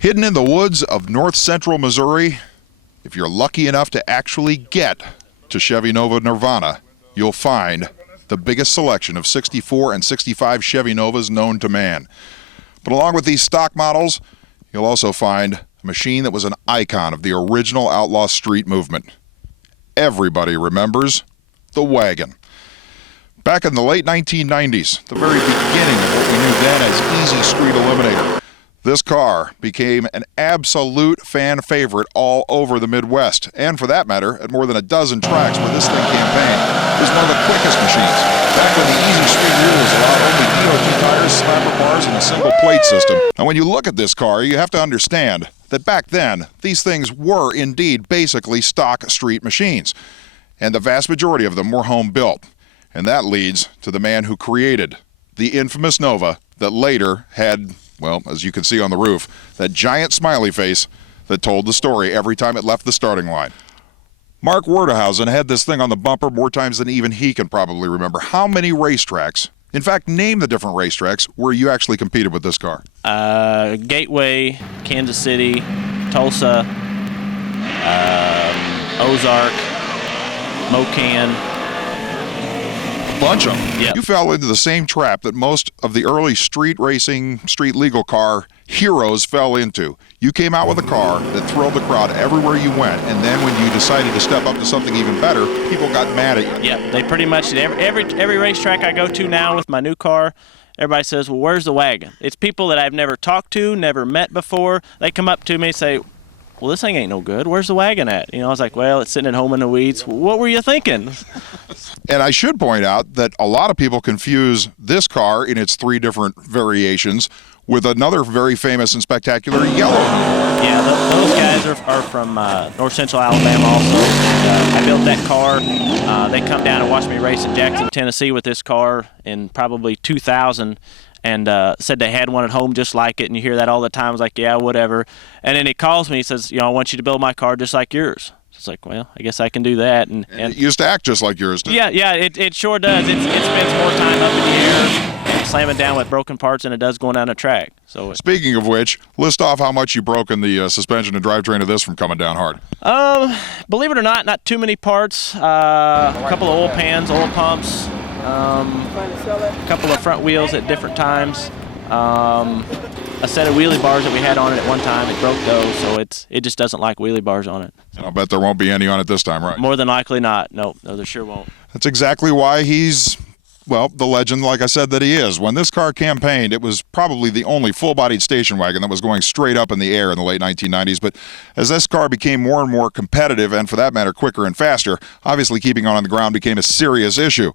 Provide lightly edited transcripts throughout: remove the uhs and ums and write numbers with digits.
Hidden in the woods of north-central Missouri, if you're lucky enough to actually get to Chevy Nova Nirvana, you'll find the biggest selection of 64 and 65 Chevy Novas known to man. But along with these stock models, you'll also find a machine that was an icon of the original outlaw street movement. Everybody remembers the Wagon. Back in the late 1990s, the very beginning of what we knew then as Easy Street Eliminator, this car became an absolute fan favorite all over the Midwest, and for that matter, at more than a dozen tracks where this thing campaigned. It was one of the quickest machines. Back when the Easy Street rules allowed only DOT tires, slapper bars, and a single plate system. And when you look at this car, you have to understand that back then, these things were indeed basically stock street machines, and the vast majority of them were home built. And that leads to the man who created the infamous Nova that later had, well, as you can see on the roof, that giant smiley face that told the story every time it left the starting line. Mark Werdehausen had this thing on the bumper more times than even he can probably remember. How many racetracks, in fact, name the different racetracks where you actually competed with this car? Gateway, Kansas City, Tulsa, Ozark, Mocan. Bunch of them. Yep. You fell into the same trap that most of the early street racing, street legal car heroes fell into. You came out with a car that thrilled the crowd everywhere you went, and then when you decided to step up to something even better, people got mad at you. Yep, they pretty much did. Every racetrack I go to now with my new car, everybody says, well, where's the Wagon? It's people that I've never talked to, never met before. They come up to me and say, well, this thing ain't no good. Where's the Wagon at? You know, I was like, well, it's sitting at home in the weeds. What were you thinking? And I should point out that a lot of people confuse this car in its three different variations with another very famous and spectacular yellow. Yeah, those guys are from north central Alabama also. I built that car. They come down and watch me race in Jackson, Tennessee with this car in probably 2000. And said they had one at home just like it, and you hear that all the time. I was like, yeah, whatever. And then he calls me, he says, you know, I want you to build my car just like yours. It's like, well, I guess I can do that. And it used to act just like yours did. Yeah, it sure does. It spends more time up in the air, slamming down with broken parts than it does going down a track. So speaking of which, list off how much you broke in the suspension and drivetrain of this from coming down hard. Believe it or not too many parts. A couple of oil pans, oil pumps. A couple of front wheels at different times, a set of wheelie bars that we had on it at one time. It broke those, so it just doesn't like wheelie bars on it. And I'll bet there won't be any on it this time, right? More than likely not. No, there sure won't. That's exactly why he's, well, the legend, like I said, that he is. When this car campaigned, it was probably the only full-bodied station wagon that was going straight up in the air in the late 1990s. But as this car became more and more competitive, and for that matter, quicker and faster, obviously keeping on the ground became a serious issue.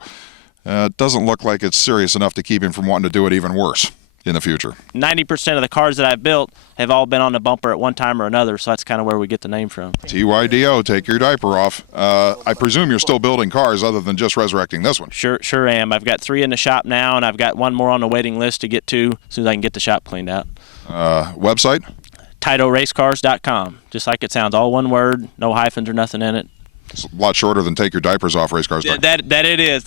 It doesn't look like it's serious enough to keep him from wanting to do it even worse in the future. 90% of the cars that I've built have all been on the bumper at one time or another, so that's kind of where we get the name from. TYDO, take your diaper off. I presume you're still building cars other than just resurrecting this one. Sure am. I've got 3 in the shop now, and I've got 1 more on the waiting list to get to as soon as I can get the shop cleaned out. Website? TYDORacecars.com. Just like it sounds, all one word, no hyphens or nothing in it. It's a lot shorter than take your diapers off, Racecars. That it is.